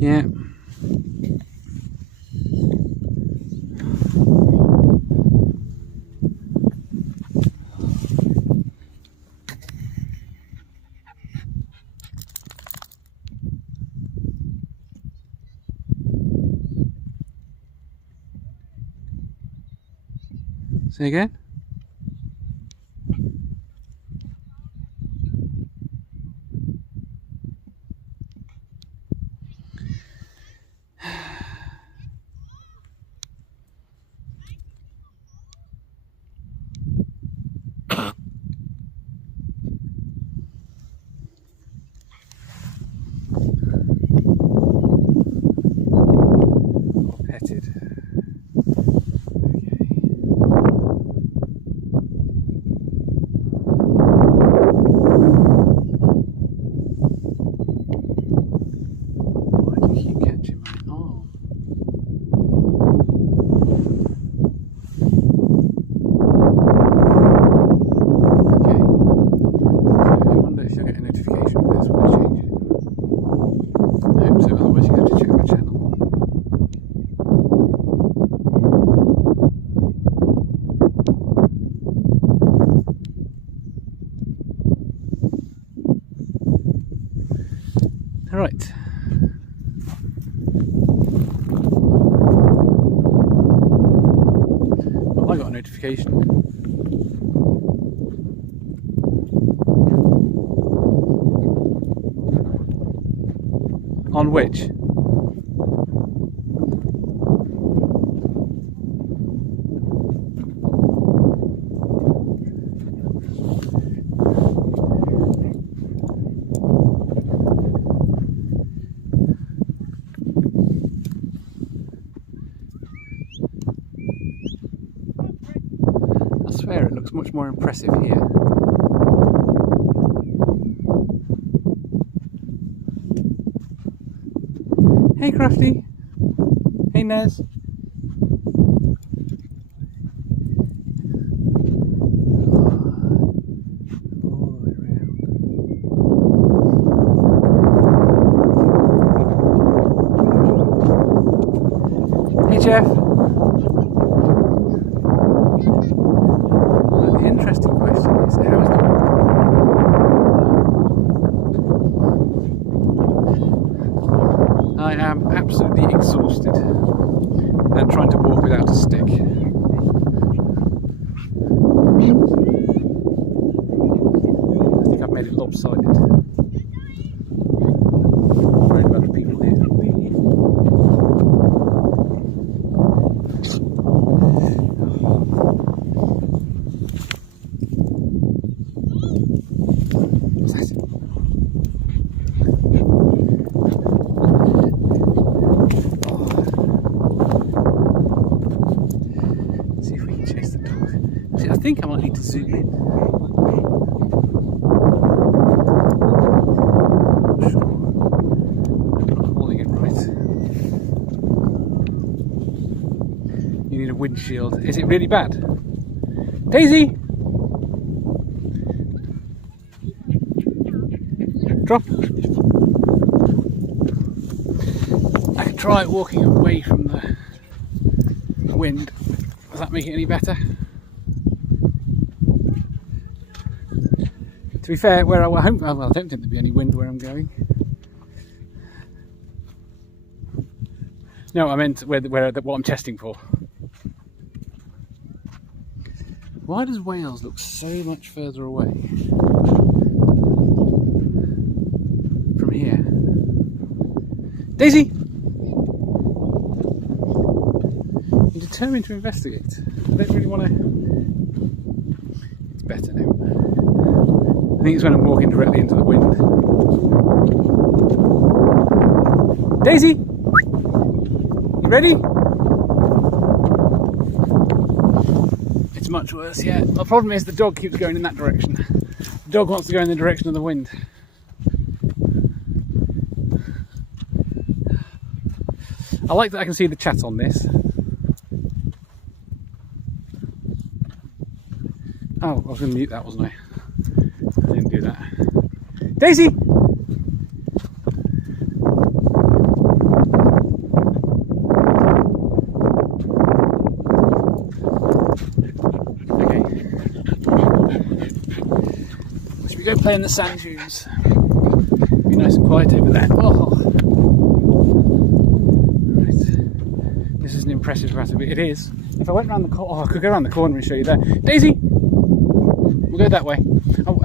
Yeah. Say again? Petted. Why do you keep catching my arm? Okay. So I wonder if you'll get a notification for this when I change it. I hope so, otherwise you have to check my channel. Alright. Well, I got a notification. On which? I swear it looks much more impressive here. Hey Crafty! Hey Nez! All the way around. Hey Jeff! The interesting question is, how is the walk? I am absolutely exhausted and trying to walk without a stick. I think I've made it lopsided. Worried about the people here. See if we can chase the dog. See, I think I might need to zoom in. Not sure. I'm not holding it right. You need a windshield. Is it really bad? Daisy! Drop. I could try walking away from the wind. Does that make it any better? To be fair, where I don't think there'll be any wind where I'm going. No, I meant what I'm testing for. Why does Wales look so much further away from here? Daisy! I'm determined to investigate. I don't really want to... It's better now. I think it's when I'm walking directly into the wind. Daisy! You ready? It's much worse, yeah. The problem is the dog keeps going in that direction. The dog wants to go in the direction of the wind. I like that I can see the chat on this. Oh, I was going to mute that, wasn't I? I didn't do that. Daisy! Go play in the sand dunes. Be nice and quiet over there. Oh. Right. This is an impressive rattler. It is. If I went around the corner, I could go around the corner and show you there. Daisy! We'll go that way. Oh,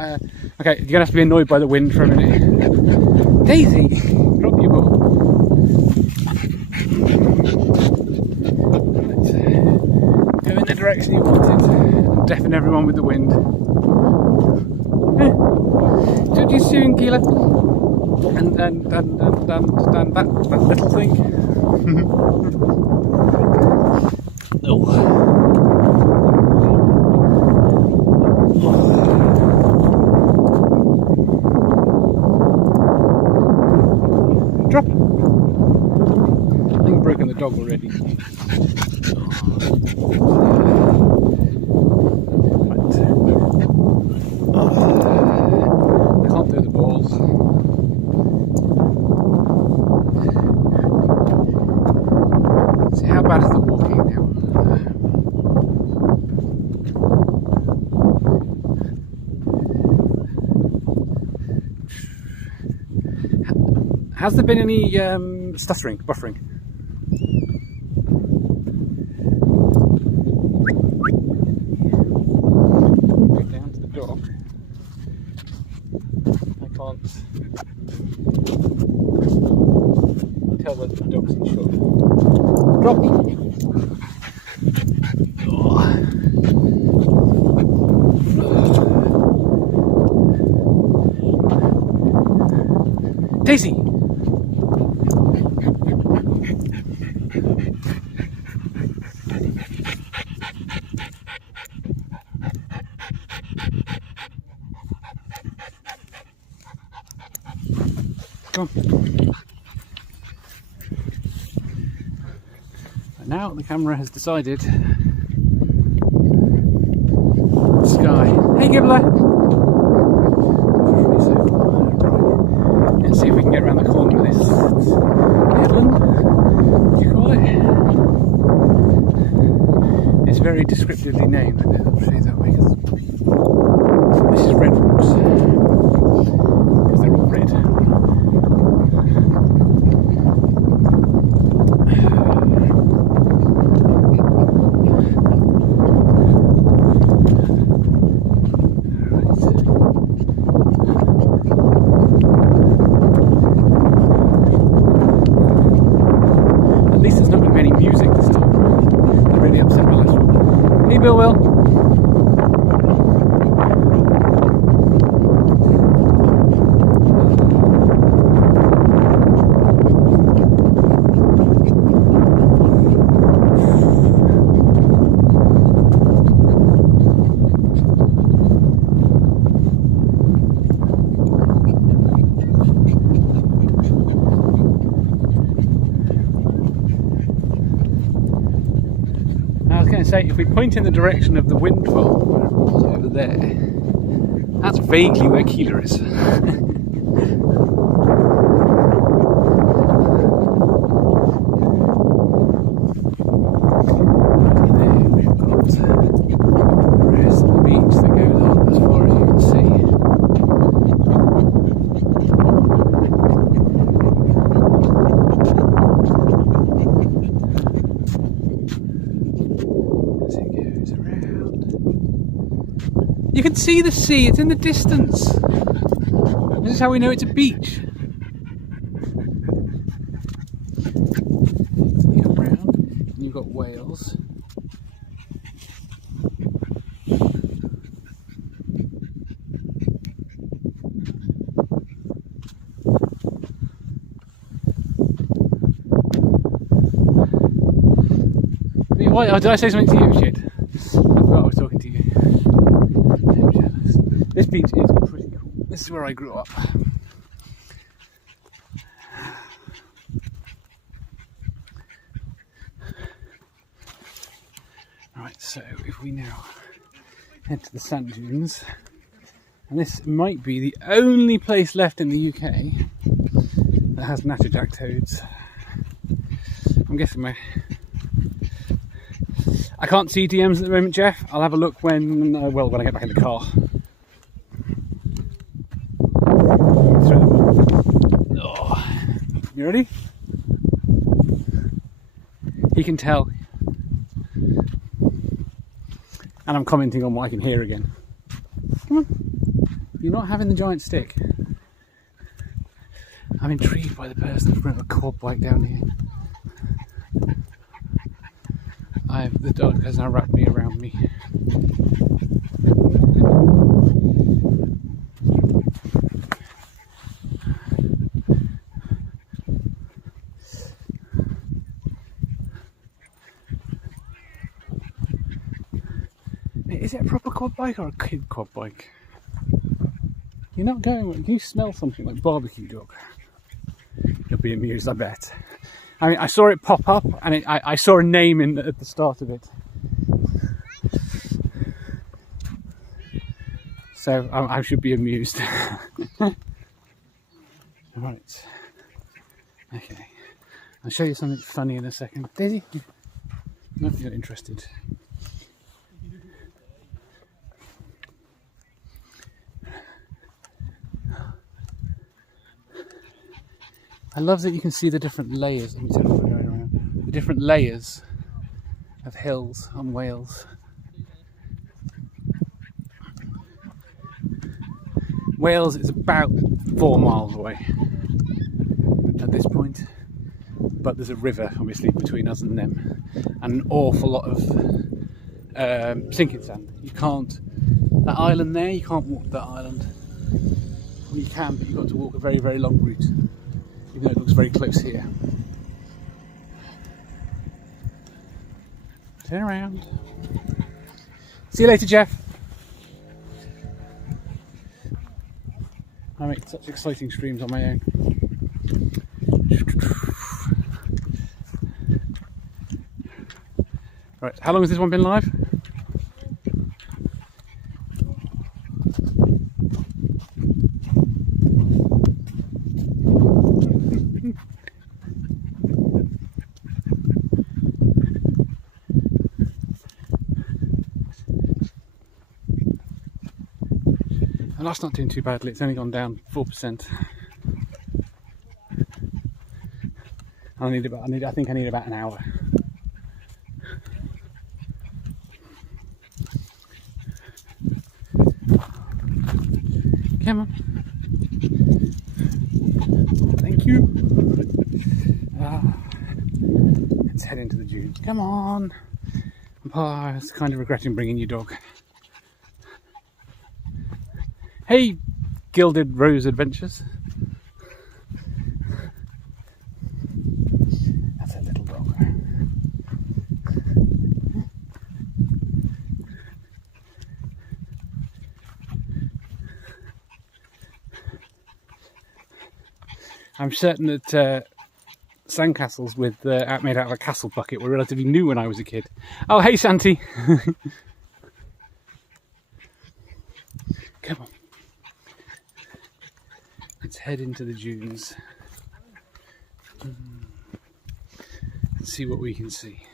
okay, you're gonna have to be annoyed by the wind for a minute. Daisy! Drop your ball. Right. Go in the direction you wanted and deafen everyone with the wind. Talk to you soon, Keela. And that little thing. Oh. Drop. I think I've broken the dog already. Bad is the walking now. Has there been any buffering? Go down to the dog. I can't tell whether the dog's insured. Drop. Oh. Daisy! Come on. Now the camera has decided sky. Hey Gibbler! Let's see if we can get around the corner with this headland. What do you call it? It's very descriptively named. I'll show you that way. This is red rocks. Because they're all red. Will. Say, if we point in the direction of the wind farm over there, that's vaguely where Keela is. There we've got You can see the sea, it's in the distance. This is how we know it's a beach. You go round, and you've got Wales. What, did I say something to you, shit? I forgot I was talking to you. I'm jealous. This beach is pretty cool. This is where I grew up. Right, so if we now head to the sand dunes, and this might be the only place left in the UK that has natterjack toads. I'm guessing I can't see DMs at the moment, Jeff. I'll have a look when I get back in the car. Oh. You ready? He can tell. And I'm commenting on what I can hear again. Come on. You're not having the giant stick. I'm intrigued by the person that's brought a quad bike down here. The dog has now wrapped me around me. Is it a proper quad bike or a kid quad bike? You're not going with it. Can you smell something like barbecue dog? You'll be amused, I bet. I mean, I saw it pop up, and I saw a name at the start of it. So I should be amused. Right. Okay. I'll show you something funny in a second. Daisy? No, you're not interested. I love that you can see the different layers. Let me tell you what we're going around. The different layers of hills on Wales. Wales is about 4 miles away at this point, but there's a river obviously between us and them, and an awful lot of sinking sand. You can't, that island there, you can't walk that island. Well, you can, but you've got to walk a very, very long route, even though it looks very close here. Turn around. See you later, Jeff. I make such exciting streams on my own. Right, how long has this one been live? And that's not doing too badly, it's only gone down 4%. I think I need about an hour. Come on. Thank you. Let's head into the dunes. Come on. I was kind of regretting bringing you, dog. Hey, Gilded Rose Adventures. That's a little dog. I'm certain that sandcastles with made out of a castle bucket were relatively new when I was a kid. Oh, hey, Santi. Come on. Let's head into the dunes and see what we can see.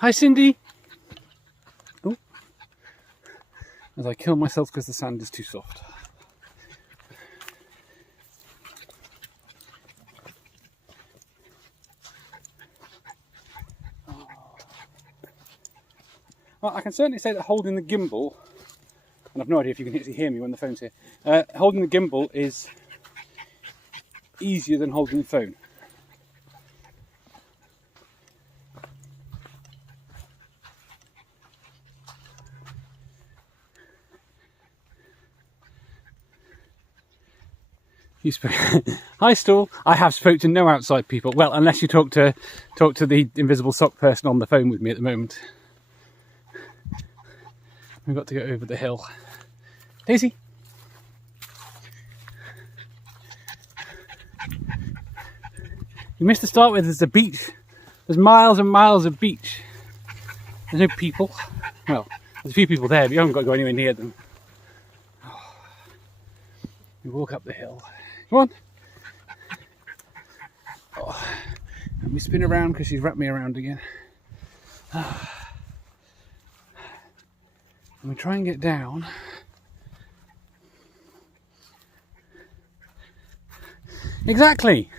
Hi, Cindy. Oh. As I kill myself because the sand is too soft. Well, I can certainly say that holding the gimbal, and I've no idea if you can actually hear me when the phone's here, holding the gimbal is easier than holding the phone. You spoke. Hi, Stool. I have spoke to no outside people. Well, unless you talk to the invisible sock person on the phone with me at the moment. We've got to go over the hill. Daisy. You missed the start with. There's a beach. There's miles and miles of beach. There's no people. Well, there's a few people there, but you haven't got to go anywhere near them. We walk up the hill. Come on. Oh. And we spin around because she's wrapped me around again. And we try and get down. Exactly.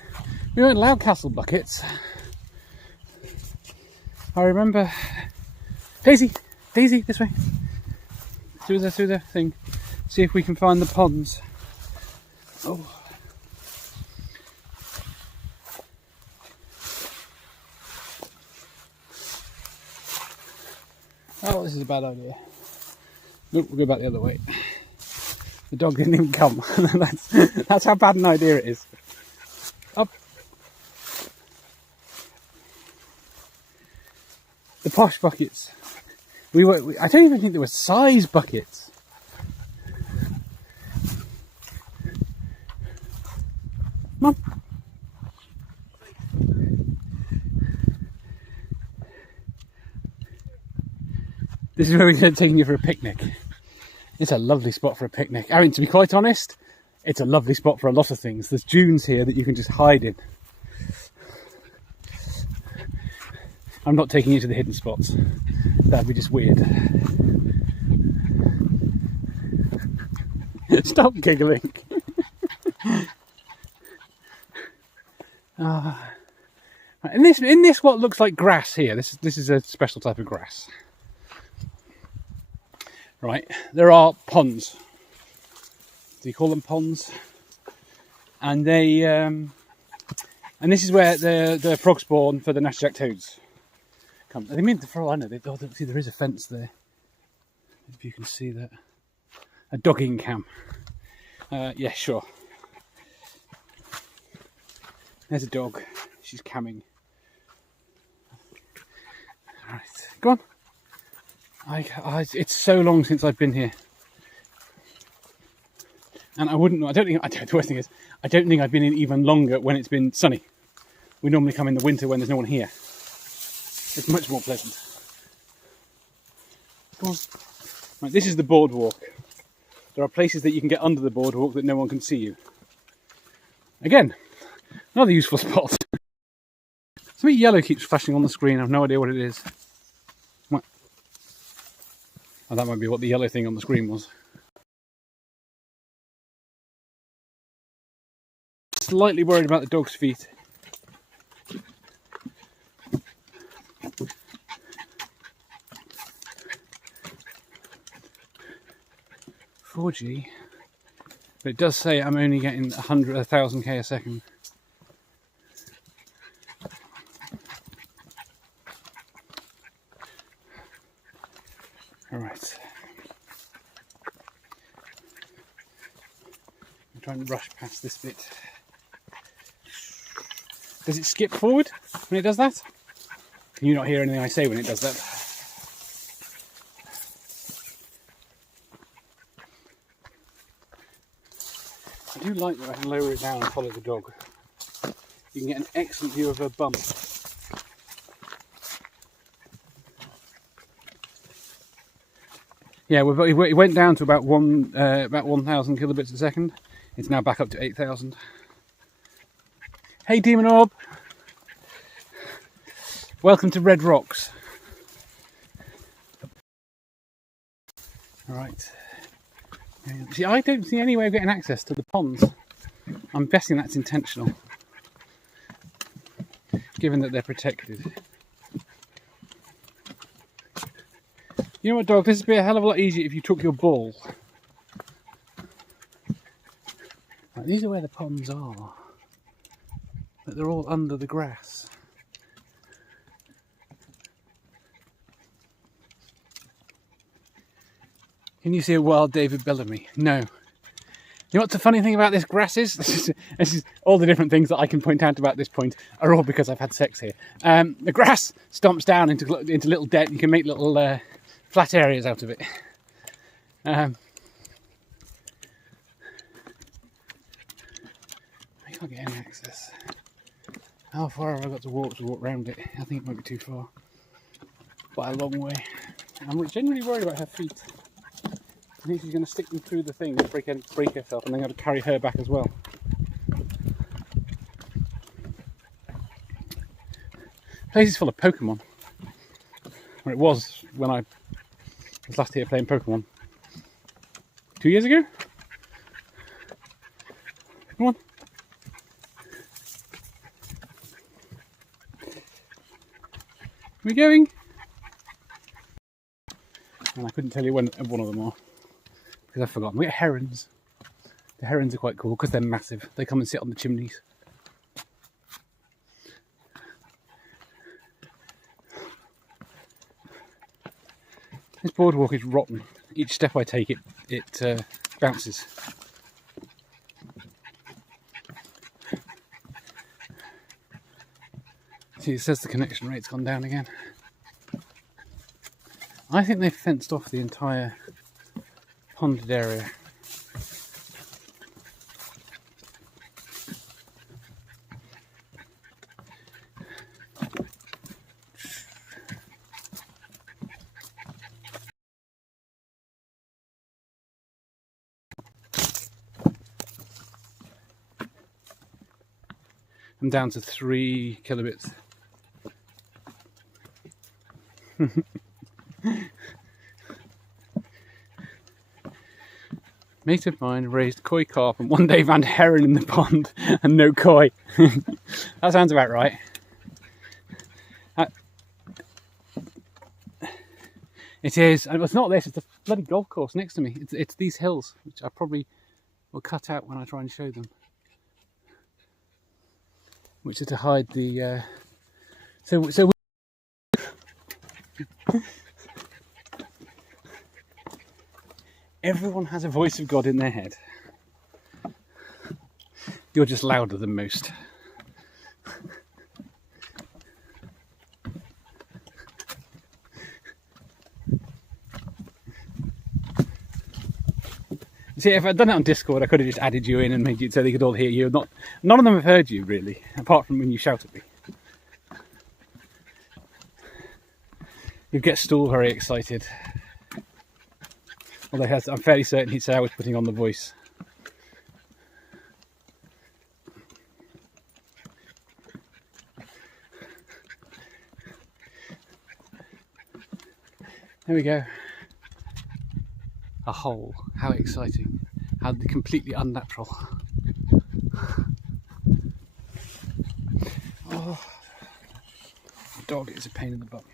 We weren't allowed castle buckets. I remember. Daisy, Daisy, this way. Through the thing. See if we can find the ponds. Oh. Oh, this is a bad idea. Look, we'll go back the other way. The dog didn't even come. that's how bad an idea it is. Up. The posh buckets. I don't even think there were size buckets. Come on. This is where we're taking you for a picnic. It's a lovely spot for a picnic. I mean, to be quite honest, it's a lovely spot for a lot of things. There's dunes here that you can just hide in. I'm not taking you to the hidden spots. That'd be just weird. Stop giggling. In this what looks like grass here, this is a special type of grass. Right, there are ponds. Do you call them ponds? And they and this is where the frogs spawn for the natterjack toads. Come, they mean for all I know. See, there is a fence there. If you can see that, a dogging cam. Yeah, sure. There's a dog. She's camming. All right, go on. It's so long since I've been here, and I wouldn't know. The worst thing is, I don't think I've been in even longer when it's been sunny. We normally come in the winter when there's no one here. It's much more pleasant. Come on. Right, this is the boardwalk. There are places that you can get under the boardwalk that no one can see you. Again, another useful spot. Something yellow keeps flashing on the screen. I have no idea what it is. What? Oh, that might be what the yellow thing on the screen was. Slightly worried about the dog's feet. .4G, but it does say I'm only getting 1,000 k a second. All right. I'm trying to rush past this bit. Does it skip forward when it does that? Can you not hear anything I say when it does that? I do like that I can lower it down and follow the dog. You can get an excellent view of her bum. Yeah, it went down to about 1,000 kilobits a second. It's now back up to 8,000. Hey, Demon Orb. Welcome to Red Rocks. All right. See, I don't see any way of getting access to the ponds. I'm guessing that's intentional, given that they're protected. You know what, dog? This would be a hell of a lot easier if you took your ball. Right, these are where the ponds are. But they're all under the grass. Can you see a wild David Bellamy? No. You know what's the funny thing about this grass is? This is all the different things that I can point out about this point are all because I've had sex here. The grass stomps down into little dead. You can make little flat areas out of it. I can't get any access. How far have I got to walk round it? I think it might be too far. By a long way. I'm genuinely worried about her feet. I think she's going to stick them through the thing and break herself, and then I'm going to carry her back as well. The place is full of Pokemon. Or it was when I was last here playing Pokemon. 2 years ago? Come on. Are we going? And I couldn't tell you when one of them are. Because I've forgotten. We get herons. The herons are quite cool because they're massive. They come and sit on the chimneys. This boardwalk is rotten. Each step I take, it bounces. See, it says the connection rate's gone down again. I think they've fenced off the entire ponded area. I'm down to 3 kilobits. Mate of mine raised koi carp and one day found heron in the pond and no koi. That sounds about right. It is. And it's not this, it's a bloody golf course next to me. It's these hills, which I probably will cut out when I try and show them. Which are to hide the... Everyone has a voice of God in their head. You're just louder than most. See, if I'd done it on Discord, I could have just added you in and made you so they could all hear you. None of them have heard you, really, apart from when you shout at me. You'd get Stool very excited. Although I'm fairly certain he'd say I was putting on the voice. There we go. A hole. How exciting. How completely unnatural. Oh, the dog is a pain in the butt.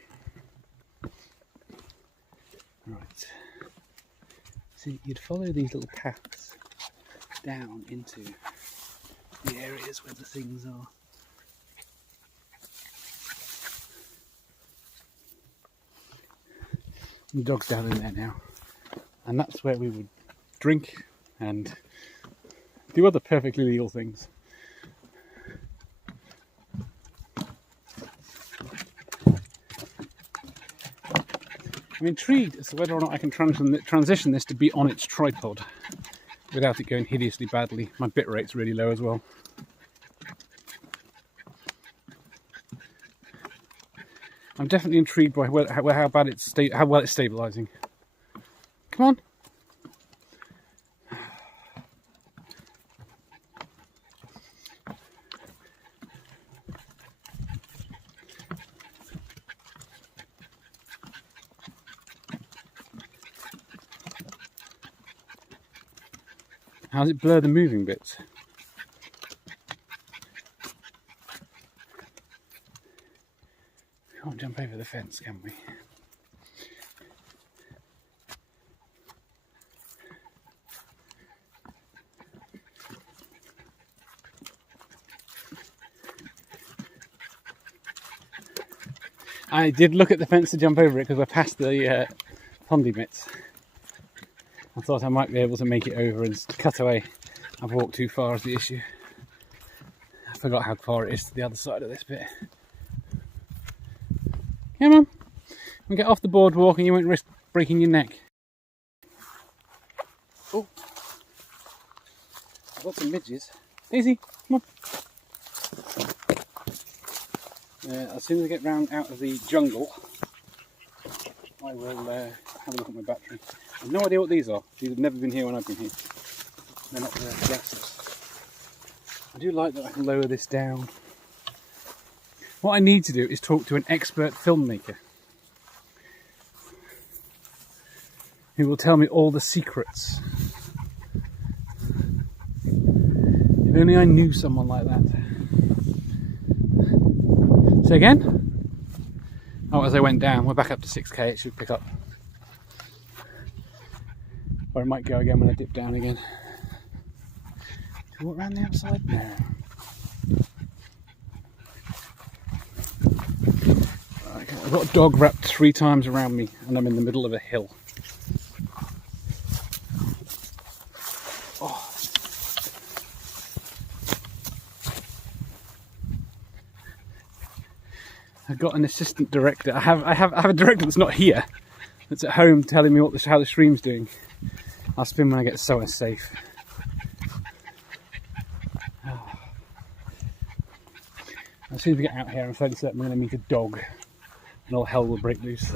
Right. So you'd follow these little paths down into the areas where the things are. The dog's down in there now. And that's where we would drink and do other perfectly legal things. I'm intrigued as to whether or not I can transition this to be on its tripod without it going hideously badly. My bit rate's really low as well. I'm definitely intrigued by how well it's stabilising. Come on. How does it blur the moving bits? We can't jump over the fence, can we? I did look at the fence to jump over it because we're past the pondy bits. I thought I might be able to make it over and cut away. I've walked too far is the issue. I forgot how far it is to the other side of this bit. Come on. We'll get off the boardwalk and you won't risk breaking your neck. Oh. I've got some midges. Daisy, come on. As soon as I get round out of the jungle, I will have a look at my battery. I have no idea what these are. These have never been here when I've been here. They're not the glasses. I do like that I can lower this down. What I need to do is talk to an expert filmmaker who will tell me all the secrets. If only I knew someone like that. Say again? Oh, as I went down, we're back up to 6k, it should pick up. Or it might go again when I dip down again. Can I walk around the outside now? Okay, I've got a dog wrapped 3 times around me and I'm in the middle of a hill. Oh. I've got an assistant director. I have a director that's not here, that's at home telling me how the stream's doing. I'll spin when I get somewhere safe. As soon as we get out here, I'm fairly certain we're going to meet a dog and all hell will break loose.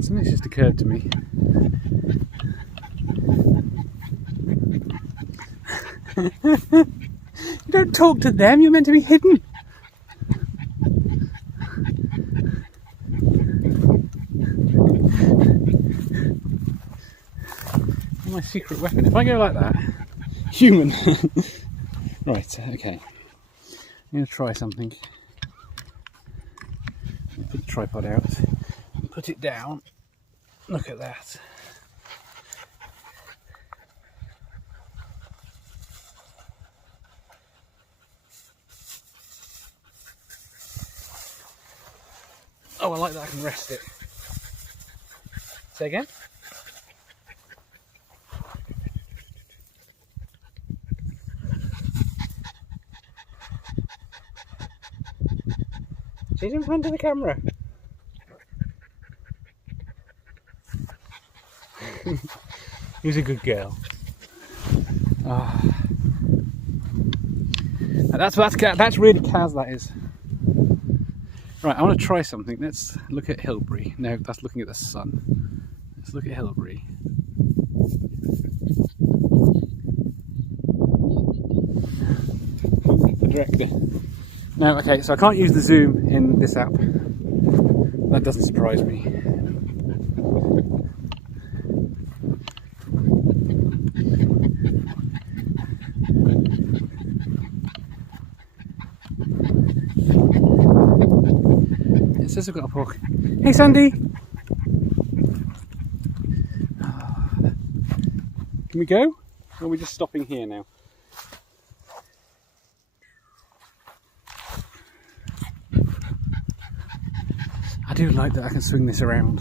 Something's just occurred to me. You don't talk to them, you're meant to be hidden. My secret weapon. If I go like that, human. Right, okay. I'm going to try something. Put the tripod out, put it down. Look at that. Oh, I like that I can rest it. Say again? She's in front of the camera. He's a good girl. Oh. That's really Kaz, that is. Right, I want to try something. Let's look at Hilbury. No, that's looking at the sun. Let's look at Hilbury. The director. No, okay, so I can't use the zoom in this app. That doesn't surprise me. It says I've got a pork. Hey Sandy! Can we go? Or are we just stopping here now? I do like that I can swing this around.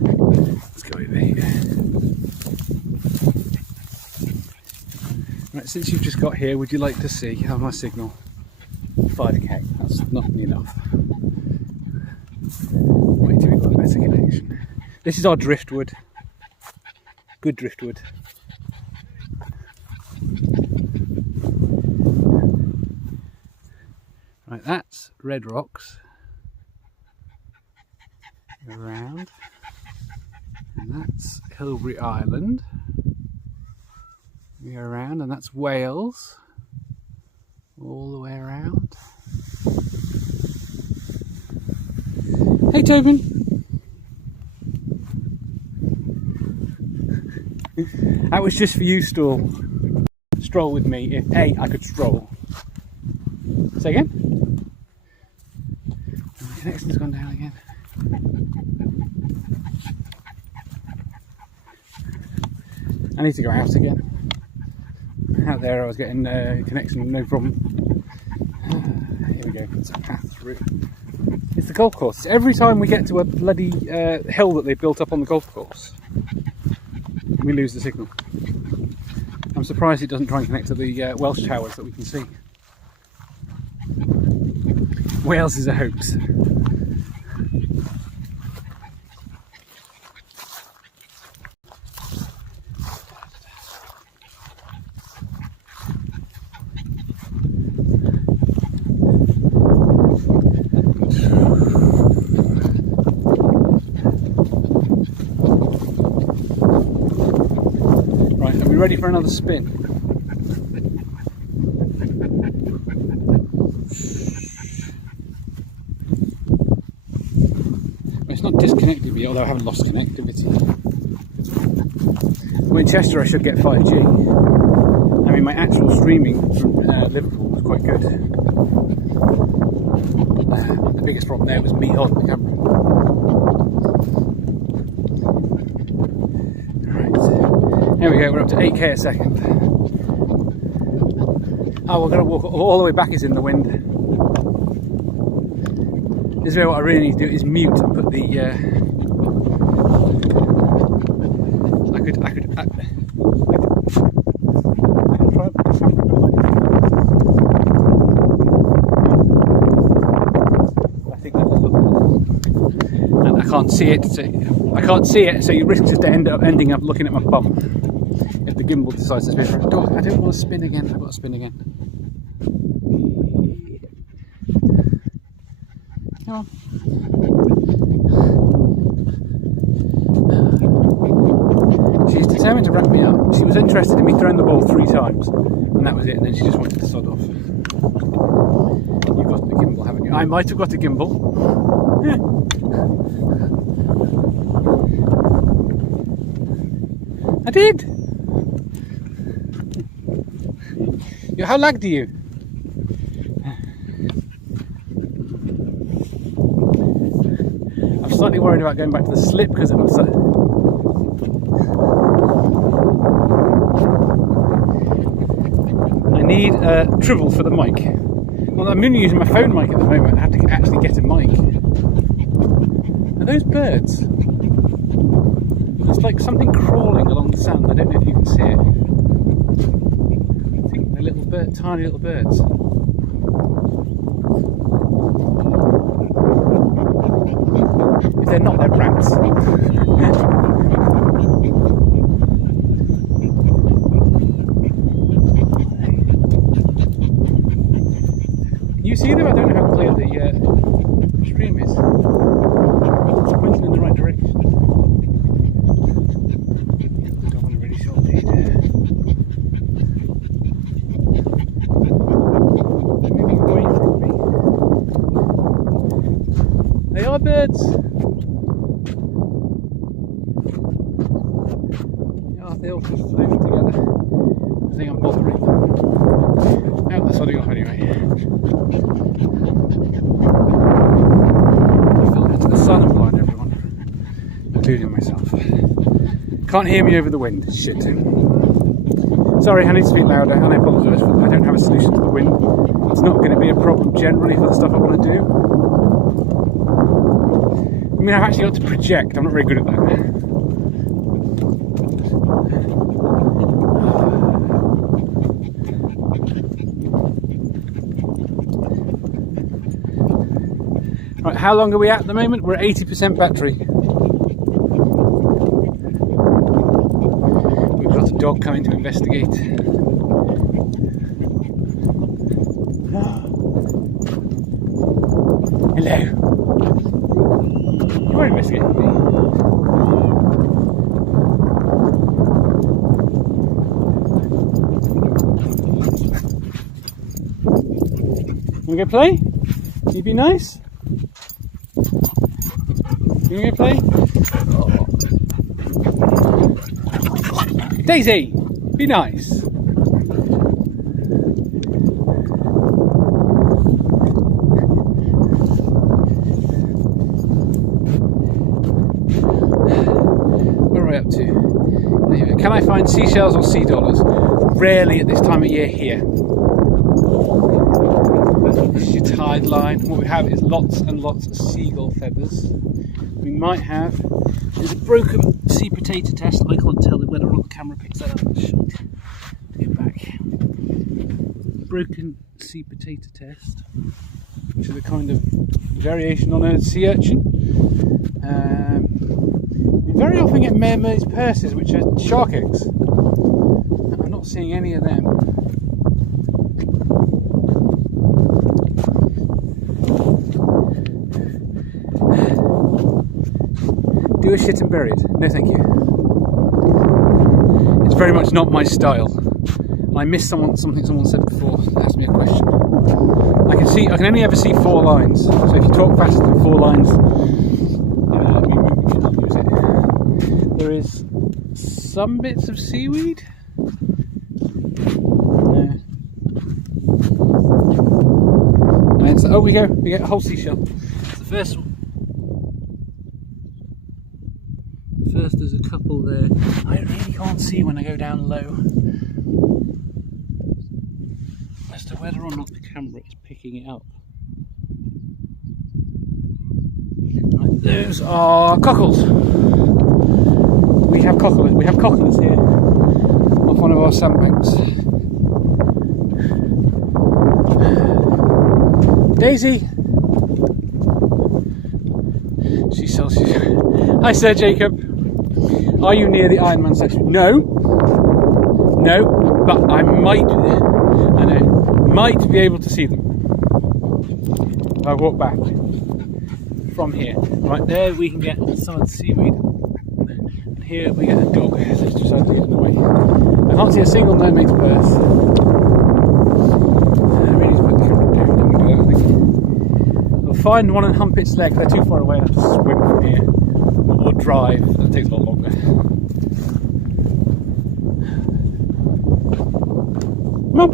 Let's go over here. Right, since you've just got here, would you like to see how my signal? 5k, that's not enough. Wait till we've got a better connection. This is our driftwood. Good driftwood. Right, that's Red Rocks. Around. And that's Hilbury Island. We go around, and that's Wales. All the way around. Hey Tobin! That was just for you, Stroll. Stroll with me if A, I could stroll. Say again? The connection's gone down again. I need to go out again. Out there I was getting connection, no problem. Here we go, it's a path through. It's the golf course. Every time we get to a bloody hill that they've built up on the golf course, we lose the signal. I'm surprised it doesn't try and connect to the Welsh towers that we can see. Wales is a hoax. Right, are we ready for another spin? It's not disconnected yet, although I haven't lost connectivity. Well, in Chester I should get 5G. I mean, my actual streaming from Liverpool was quite good. The biggest problem there was me holding the camera. Right, there we go, we're up to 8k a second. Oh, we're going to walk all the way back is in the wind. This is where what I really need to do is mute and put the I could try and put the camera behind. I think that will look good. And I can't see it, so you risk just ending up looking at my bum if the gimbal decides to spin. I don't want to spin again. I've got to spin again. Come on. She's determined to wrap me up. She was interested in me throwing the ball 3 times, and that was it, and then she just wanted to sod off. You've got the gimbal, haven't you? I might have got a gimbal. I did! How lagged are you? I'm slightly worried about going back to the slip because it looks like... I need a triple for the mic. Well, I'm only using my phone mic at the moment. I have to actually get a mic. Are those birds? It's like something crawling along the sand. I don't know if you can see it. I think they're little tiny little birds. If they're not, they're rats. Can you see them? I don't know how clear the stream is. It's pointing in the right direction. I don't want to really short lead. They're moving away from me. They are birds. They all just float together. I think I'm bothering them. Oh, they're sodding off anyway. I fell into the sun and blind everyone, including myself. Can't hear me over the wind. Shit. Sorry, I need to speak louder, and I apologise for that. I don't have a solution to the wind. It's not going to be a problem generally for the stuff I want to do. I mean, I've actually got to project. I'm not very good at that. Right, how long are we at the moment? We're at 80% battery. We've got a dog coming to investigate. Hello. You won't investigate with me. Wanna go play? Can you be nice? You wanna go play? Oh. Daisy, be nice. What are we up to? Anyway, can I find seashells or sea dollars? Rarely at this time of year here. This is your tide line. What we have is lots and lots of seagull feathers. We might have, there's a broken sea potato test. I can't tell whether or not the camera picks that up. Shite. Get back. Broken sea potato test, which is a kind of variation on a sea urchin. We very often get mermaids' purses, which are shark eggs. I'm not seeing any of them. Do a shit and bury it? No, thank you. It's very much not my style. I missed something someone said before. Asked me a question. I can only ever see 4 lines. So if you talk faster than 4 lines, we cannot use it. There is some bits of seaweed. And so, oh, we get a whole seashell. It's the first one. First, there's a couple there. I really can't see when I go down low as to whether or not the camera is picking it up. Right, those are cockles. We have cocklers here off one of our sandbanks. Daisy! She sells. Hi, Sir Jacob. Are you near the Ironman section? No, but I might be able to see them. I walk back from here. Right there, we can get some of the seaweed, and here we get a dog. So it's decided to get away. I can't see a single mermaid's purse. I really need to put the camera down. Then we do that, I think. We'll find one and hump its leg. They're too far away. I have to swim from here. Or drive, that takes a lot longer. Come on.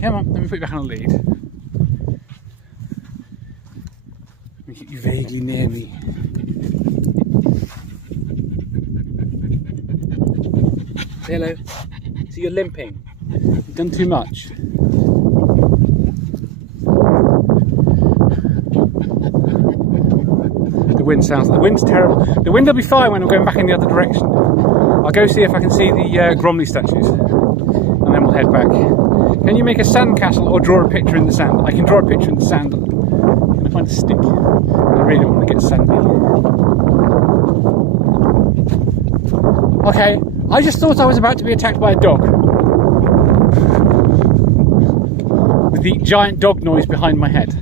Come on, let me put you back on a lead. Let me get you vaguely near me. Hello. So you're limping. You've done too much. The wind's terrible. The wind will be fine when I'm going back in the other direction. I'll go see if I can see the Gromley statues, and then we'll head back. Can you make a sand castle or draw a picture in the sand? I can draw a picture in the sand. Can I find a stick? I really don't want to get sandy. Okay, I just thought I was about to be attacked by a dog. With the giant dog noise behind my head.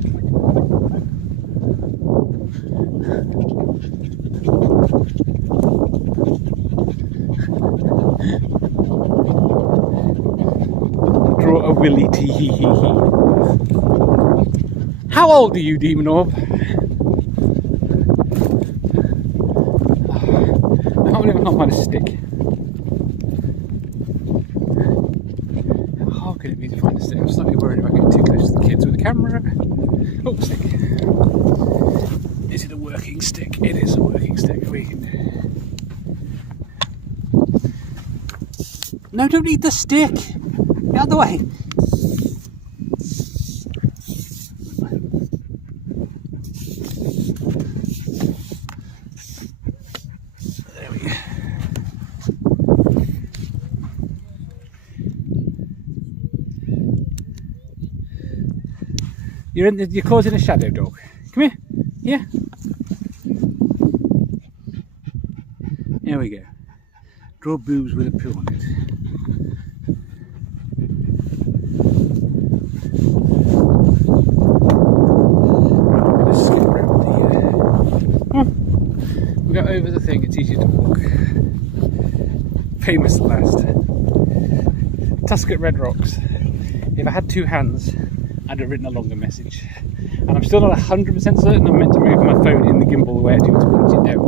Draw a willy tee hee hee hee. How old are you, Demon Orb? I can't believe I can't find a stick. How could it be to find a stick? I'm slightly worried about getting too close to the kids with the camera. Oh, stick. Is it a working stick? It is a working stick. No, don't eat the stick! Get out of the way! There we go. You're causing a shadow, dog. Come here. Yeah. There we go. Draw boobs with a poo on it. Go over the thing, it's easier to walk. Famous at last. Tusket Red Rocks. If I had 2 hands, I'd have written a longer message. And I'm still not 100% certain I'm meant to move my phone in the gimbal the way I do to point it down.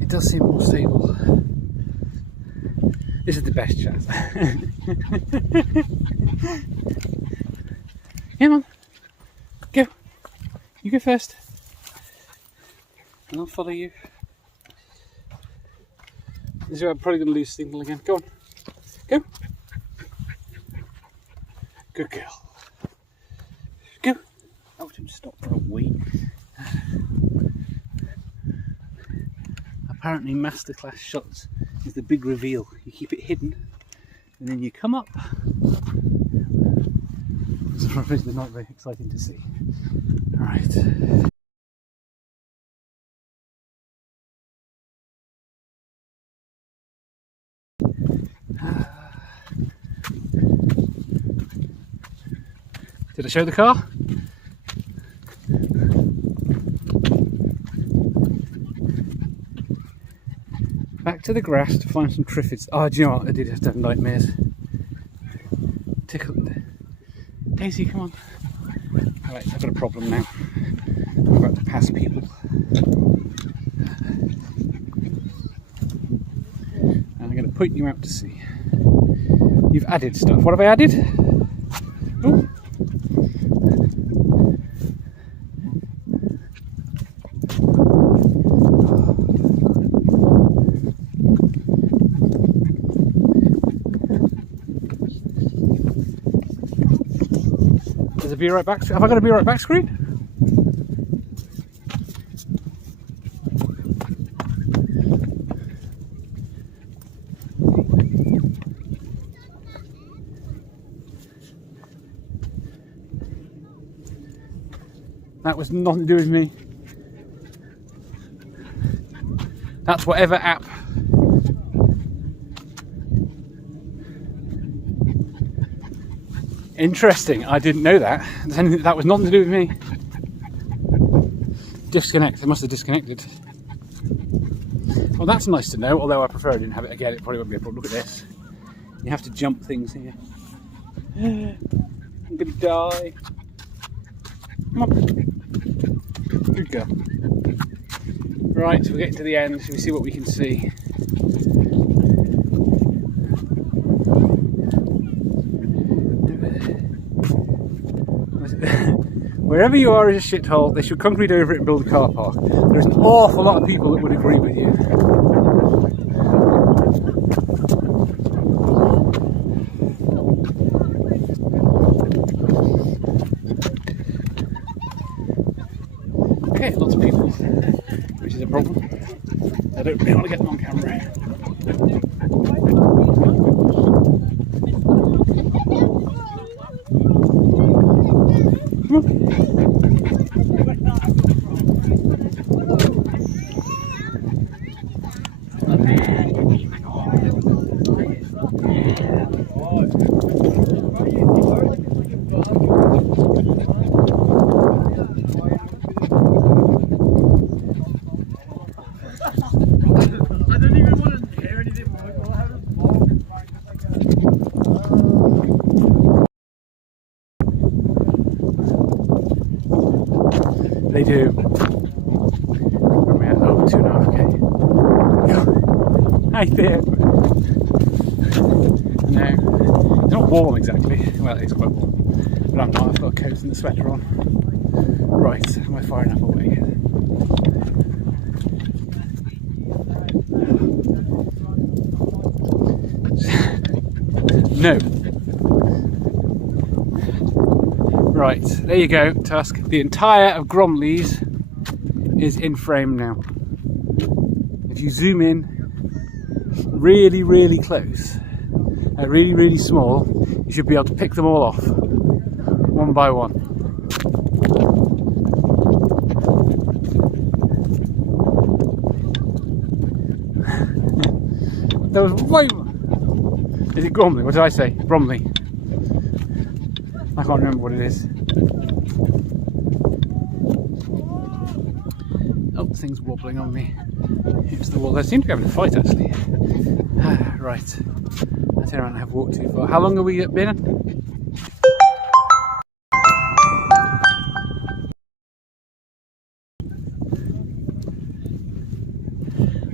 It does seem more stable. This is the best chat. Come on, go. You go first, and I'll follow you. This is where I'm probably going to lose signal again. Go on, go. Good girl. Go. Oh, don't stop for a wee. Apparently, masterclass shots is the big reveal. You keep it hidden, and then you come up. It's obviously not very exciting to see. All right. Did I show the car? Back to the grass to find some triffids. Oh, do you know what? I did have to have nightmares. Tickled. Daisy, come on. Alright, I've got a problem now. I'm about to pass people. And I'm going to point you out to sea. You've added stuff. What have I added? Oh. There's a be right back. Have I got a be right back screen? That was nothing to do with me. That's whatever app. Interesting, I didn't know that. That was nothing to do with me. Disconnect, they must have disconnected. Well, that's nice to know, although I prefer I didn't have it again. It probably won't be a problem. Look at this. You have to jump things here. I'm gonna die. Come on. Good girl. Right, so we're getting to the end. Shall we see what we can see? Wherever you are is a shithole. They should concrete over it and build a car park. There's an awful lot of people that would agree with you. Okay, lots of people, which is a problem. I don't really want to get them on camera. They do. Where am I at? Oh, 2.5k. Hi there. No, it's not warm exactly. Well, it's quite warm, but I'm not. I've got a coat and a sweater on. Right, am I far enough away yet? No. Right, there you go, Tusk. The entire of Gromley's is in frame now. If you zoom in really, really close, really, really small, you should be able to pick them all off, one by one. There was way more. Is it Gromley? What did I say? Bromley. I can't remember what it is. Oh, the thing's wobbling on me. It's the wall. They seem to be having a fight actually. Right. I turn around and have walked too far. How long have we been?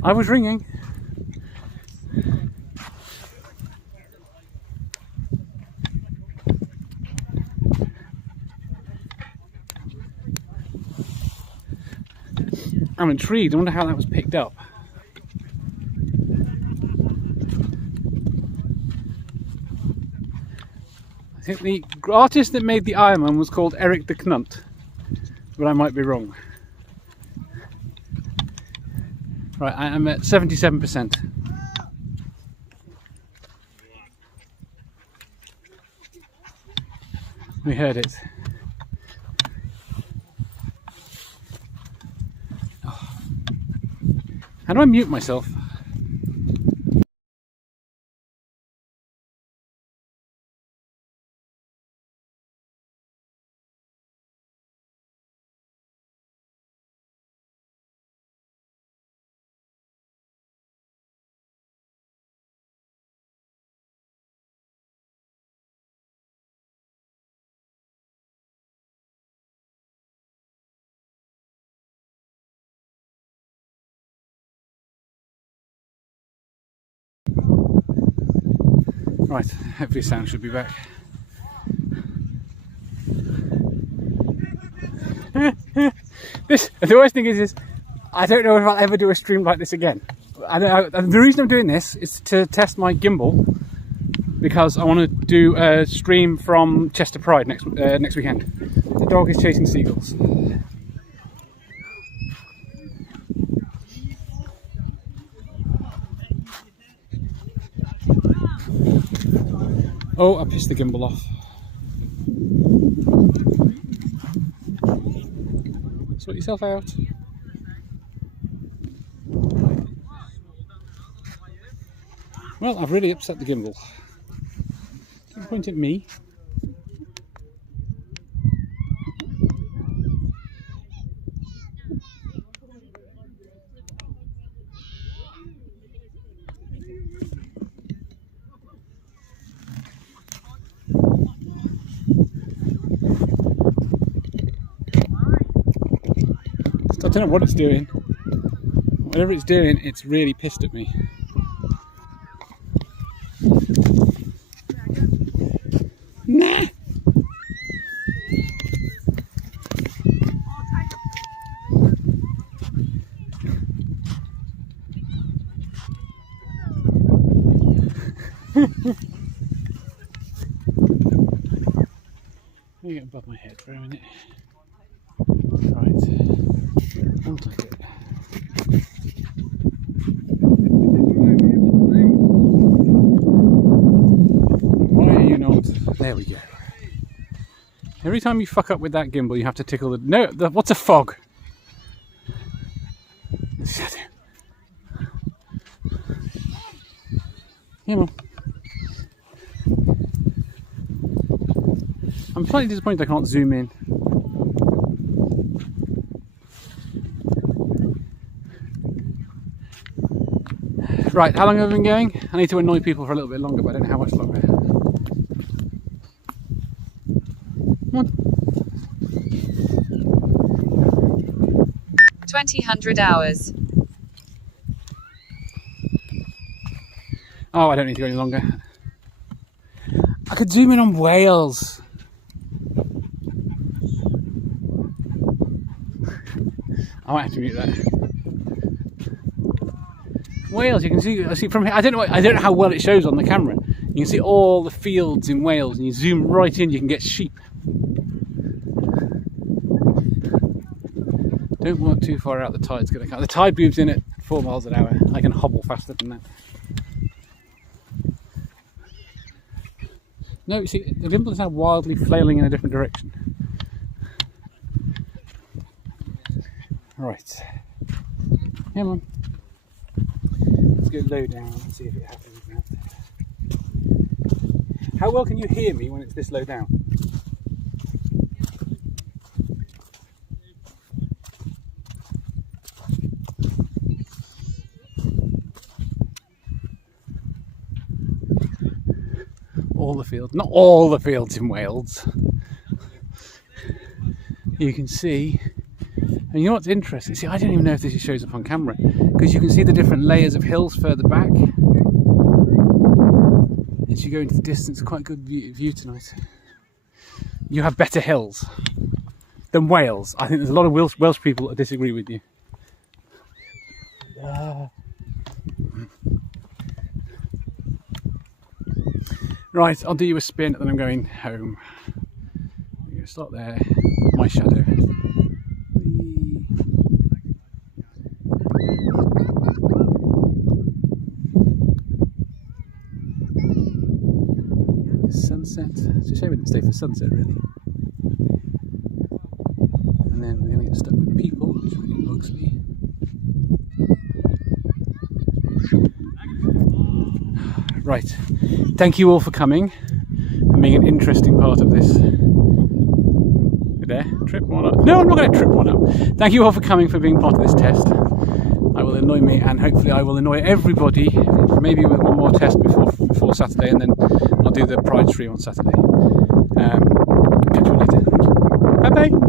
I was ringing. I'm intrigued. I wonder how that was picked up. I think the artist that made the Ironman was called Eric de Knunt, but I might be wrong. Right, I am at 77%. We heard it. Oh. How do I mute myself? Right, hopefully sound should be back. The worst thing is I don't know if I'll ever do a stream like this again. And the reason I'm doing this is to test my gimbal, because I want to do a stream from Chester Pride next weekend. The dog is chasing seagulls. Oh, I pissed the gimbal off. Sort yourself out. Well, I've really upset the gimbal. Don't point at me. I don't know what it's doing. Whatever it's doing, it's really pissed at me. Nah! Let me get above my head for a minute. Right. Unclick it. Why are you not? There we go. Every time you fuck up with that gimbal, you have to tickle the... No, what's a fog? Shadow. Come on. I'm slightly disappointed I can't zoom in. Right, how long have I been going? I need to annoy people for a little bit longer, but I don't know how much longer. Come on. 2000 hours. Oh, I don't need to go any longer. I could zoom in on whales. I might have to mute that. Wales, you can see from here. I don't know how well it shows on the camera. You can see all the fields in Wales, and you zoom right in, you can get sheep. Don't walk too far out, the tide's going to come. The tide moves in at 4 miles an hour. I can hobble faster than that. No, you see, the gimbal is now wildly flailing in a different direction. Right. Come on. Let's go low down and see if it happens now. How well can you hear me when it's this low down? All the fields, not all the fields in Wales. You can see, and you know what's interesting? See, I don't even know if this shows up on camera, because you can see the different layers of hills further back. As you go into the distance, quite a good view tonight. You have better hills than Wales. I think there's a lot of Welsh people that disagree with you. Right, I'll do you a spin and then I'm going home. I'm going to start there, my shadow. Sunset. It's a shame we didn't stay for sunset, really. And then we're going to get stuck with people, which really bugs me. Right. Thank you all for coming and being an interesting part of this. There, trip one up. No, I'm not going to trip one up. Thank you all for coming, for being part of this test. I will annoy me, and hopefully I will annoy everybody, maybe with one more test before Saturday, and then I'll do the Pride stream on Saturday. Catch you later. Bye bye.